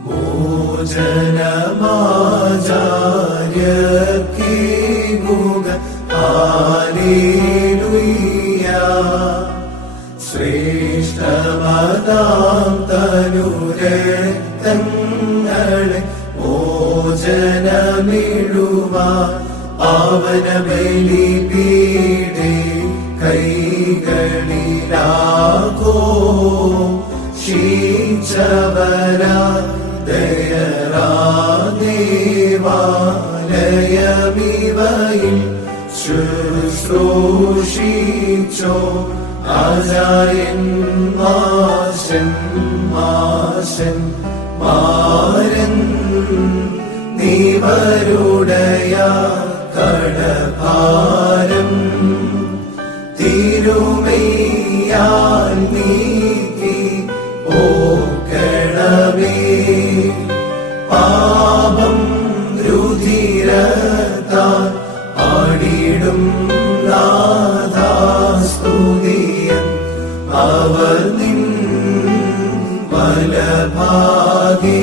മോചനമാചാര്യർക്കീകുക hallelujah ശ്രേഷ്ഠമതാം തനുരക്തങ്ങളെ മോചനമിടുവ. പാവന ബലിപീഠേ കൈകളിലാകോ. ശീച്ചവരാ ദയറാദേവാലയമിവയിൽ ശുശ്രൂഷിച്ചോ ആചാര്യൻ മാശൻ മാശൻ മാരൻ നീവരുടയ കടഭാരം തിരുമയ്യാൽ നീക്കി ആടിടും നാദാസ്തുതിയൻ അവർ നിൻ വലഭാഗേ